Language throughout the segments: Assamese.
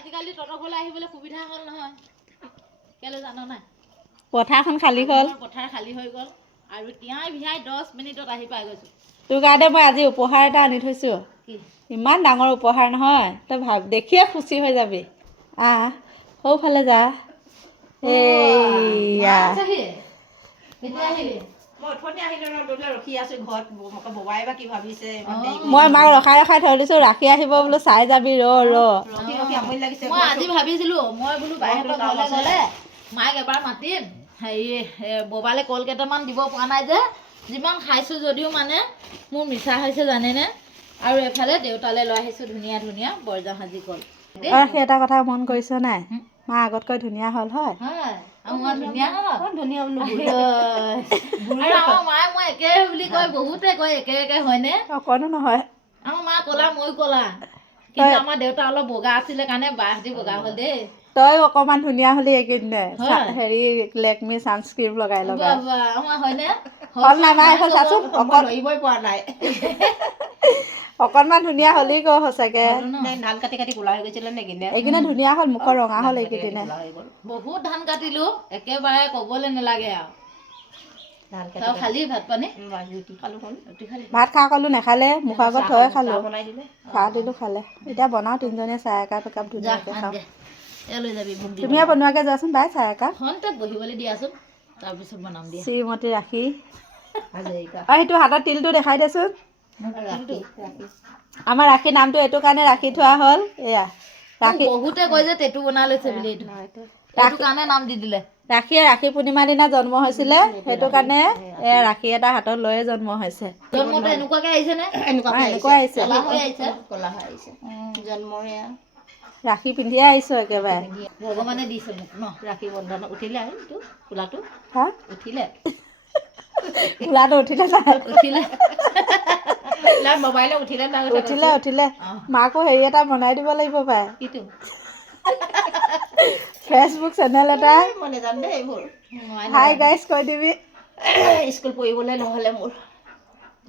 আজিকালি ততফালে আহিবলৈ সুবিধা হ'ল নহয় কেলে জানো নাই পথাৰখন খালী হ'ল পথাৰ খালী হৈ গ'ল আৰু তিয়াই ভিয়াই 10 মিনিটত আহি পাই গৈছো তোৰ কাৰণে মই আজি উপহাৰ এটা আনি থৈছোঁ ইমান ডাঙৰ উপহাৰ নহয় তই ভাব দেখিয়ে খুচি হৈ যাবি সৌফালে যা এইয়া মই মাক ৰখাই থৈ দিছোঁ ৰাখি আহিব বোলো চাই যাবি মই আজি ভাবিছিলো মই বোলো বাইহঁতৰ ঘৰলৈ গ'লে মাক এবাৰ মাতিম হেৰি ববালে কল কেইটামান দিব পৰা নাই যে যিমান খাইছোঁ যদিও মানে মোৰ মিছা হৈছে জানেনে আৰু এফালে দেউতালৈ লৈ আহিছোঁ ধুনীয়া ধুনীয়া বৰজা সাজি কল সেই এটা কথা মন কৰিছ নাই মা আগতকৈ ধুনীয়া হ'ল হয় মায়ে মই একে বুলি কয় বহুতে কয় একে একে হয়নে অকণো নহয় আমাৰ মা ক'লা ময়ো ক'লা কিন্তু আমাৰ দেউতা অলপ বগা আছিলে কাৰণে বাহঁতি বগা হ'ল দেই তই অকণমান ধুনীয়া হ'লি এইকেইদিনে হেৰি লেকমি ছানস্ক্ৰীম লগাই হয়নে হ'ল নাই মা এইখন চাচোন ধৰিবই পৰা নাই অকণমান ধুনীয়া হ'লি ক সঁচাকে ধান কাটি কাটি কোলা হৈ গৈছিলে নে এইকেইদিনে ধুনীয়া হ'ল মুখৰ ৰঙা হ'ল এইকেইদিনে বহুত ধান কাটিলো একেবাৰে ক'বলৈ নালাগে আৰু খালি ভাত পানী ভাত খা ক'লো নাখালে মুখৰ আগত থয়ে খালোঁ চাহ দিলোঁ খালে এতিয়া বনাওঁ তিনিজনীয়ে চাহ একাপ ধুনীয়াকৈ খাওঁ লৈ যাবি তুমিয়ে বনোৱাকৈ যোৱাচোন বাই চাহ একাপ বহিবলৈ দিয়াচোন তাৰপিছত বনাম দিয়া শ্ৰীমতী ৰাখি সেইটো হাতত তিলটো দেখাই দেচোন আমাৰ ৰাখি নামটো এইটো কাৰণে ৰাখি থোৱা হ'ল এয়া ৰাখি বহুতে কয় যে টেটু বনাই লৈছে বুলি এইটো কাৰণে নাম দি দিলে ৰাখীয়ে ৰাখী পূৰ্ণিমাৰ দিনা জন্ম হৈছিলে সেইটো কাৰণে এয়া ৰাখী এটা হাতত লৈয়ে জন্ম হৈছে জন্মটো এনেকুৱাকে আহিছে নে এনেকুৱা আহিছে জন্মহে ৰাখী পিন্ধিয়ে আহিছোঁ একেবাৰে ভগৱানে দিছে মোক ন ৰাখী বন্ধন উঠিলে আৰু খোলাটো উঠিলে খোলাটো উঠিলে নাই উঠিলে মোবাইলত উঠিলে উঠিলে মাকো হেৰি এটা বনাই দিব লাগিব পাই ফেচবুক চেনেল এটা মই নেজানো দেই এইবোৰ হাই গাইজ কৈ দিবি স্কুল পঢ়িবলৈ নহ'লে মোৰ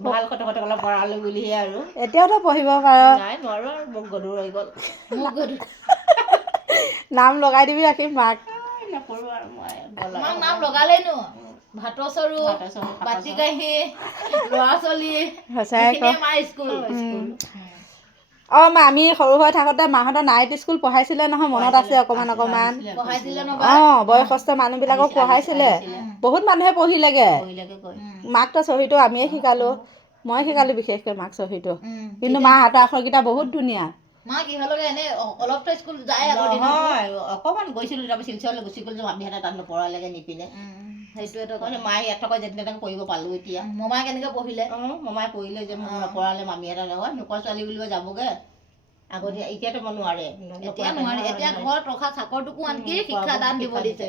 ভাল কথা অলপ পঢ়ালো বুলিহে আৰু এতিয়াওতো পঢ়িব পাৰ নাই নোৱাৰো আৰু মোক গধুৰ হৈ গ'ল নাম লগাই দিবি ৰাখি মাক নকৰো আৰু মই নাম লগালেই নো ভাতৰ চৰু বাতি কাঁহী ল'ৰা ছোৱালী মা আমি সৰু হৈ থাকোঁতে মাহঁতৰ নাইট স্কুল পঢ়াইছিলে নহয় মনত আছে অকণমান বয়সস্থ মানুহবিলাকক পঢ়াইছিলে বহুত মানুহে পঢ়িলেগে মাক তো চহীটো আমিয়ে শিকালোঁ মই শিকালোঁ বিশেষকৈ মাক চহীটো কিন্তু মা হাতৰ আখৰকেইটা বহুত ধুনীয়া অকণমান গৈছিলোঁ তাৰপিছত শিলচৰলৈ গুচি গ'লো মামীহঁতে তাত নপঢ়ালেগে নিপিনে সেইটোৱেতো মায়ে ইয়াত থকা যেনেকৈ পঢ়িব পালোঁ এতিয়া মমাই কেনেকৈ পঢ়িলে মমাই পঢ়িলে যে মোক নপঢ়ালে মামীহঁতে নহয় নোপোৱা ছোৱালী বুলিব যাবগৈ আগতে এতিয়াতো মই নোৱাৰে এতিয়া ঘৰত ৰখা চাকৰটোকো আনকি শিক্ষাদান দিব দিছে